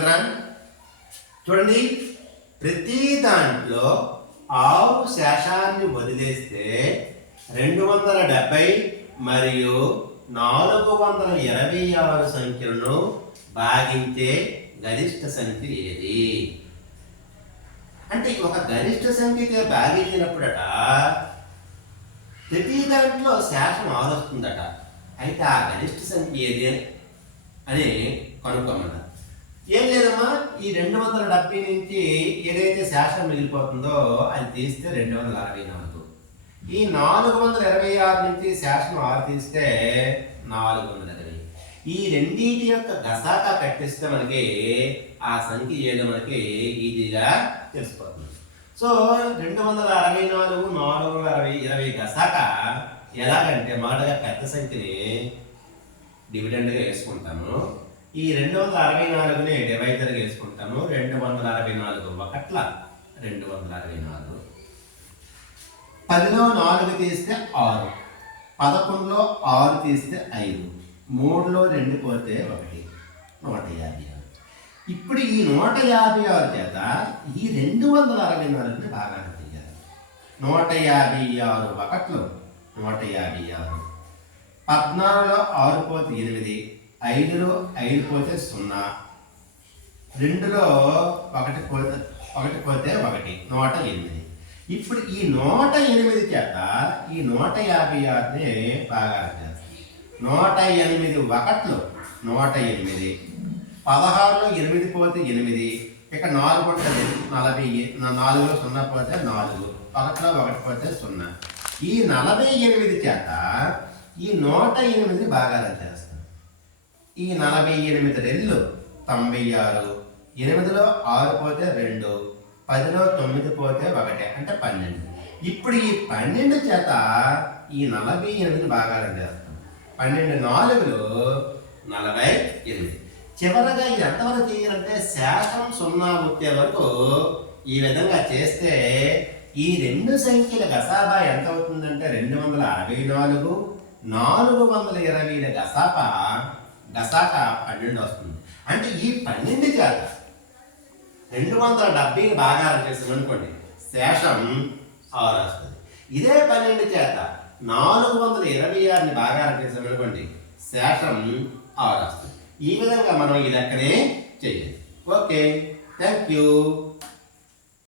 Children చూడండి, ప్రతి దాంట్లో 6 శేషాన్ని వదిలేస్తే 270 మరియు 426 సంఖ్యలను భాగించే గరిష్ట సంఖ్య ఏది? అంటే ఒక గరిష్ట సంఖ్యతో భాగించినప్పుడట ప్రతి దాంట్లో శేషం 6 వస్తుందట. అయితే ఆ గరిష్ట సంఖ్య ఏది అని కనుక్కోమన్నారు. ఏం లేదమ్మా, ఈ 270 నుంచి ఏదైతే శేషం మిగిలిపోతుందో అది తీస్తే 264. ఈ 426 నుంచి శేషం 6 తీస్తే 420. ఈ రెండింటి యొక్క గసాకా కట్టిస్తే మనకి ఆ సంఖ్య ఏదో మనకి ఈజీగా తెలిసిపోతుంది. సో 264, 420 గసాకా ఎలాగంటే మొదటగా పెద్ద సంఖ్యని డివిడెండ్గా వేసుకుంటాము. ఈ 264ని డివైజర్గా వేసుకుంటాము. 264 ఒకట్ల 264. 10లో 4 తీస్తే 6, 11లో 6 తీస్తే 5, 3లో 2 పోతే 1, 156. ఇప్పుడు ఈ 156 చేత ఈ 264ని బాగా తీయాలి. 156 ఒకట్లు 156. 14లో 6 పోతే 8, 5లో 5 పోతే 0, 2లో 1 పోతే 1, 108. ఇప్పుడు ఈ 108 చేత ఈ 156ని బాగా చేస్తాం. 108 ఒకట్లు 108. 16లో 8 పోతే 8, ఇక 4 ఉంటుంది 40, 4లో 0 పోతే 4, 1లో 1 పోతే 0. ఈ 48 చేత ఈ 108ని బాగా చేస్తాం. ఈ 48 రెళ్ళు 96, 8లో 6 పోతే 2, 10లో 9 పోతే 1 అంటే 12. ఇప్పుడు ఈ 12 చేత ఈ 48ని బాగా చేస్తాం. 12 4లో 48. చివరగా ఇది ఎంతవరకు చేయాలంటే శేషం 0 వచ్చే వరకు ఈ విధంగా చేస్తే ఈ రెండు సంఖ్యల గసాబా ఎంత అవుతుందంటే 264, 420 గసాకా 12 వస్తుంది. అంటే ఈ 12 చేత 270ని భాగారం చేసాం అనుకోండి, శేషం 6 వస్తుంది. ఇదే 12 చేత 426ని భాగారం చేసాం అనుకోండి, శేషం 6 వస్తుంది. ఈ విధంగా మనం ఈ లెక్కనే చేయాలి. Okay, thank you.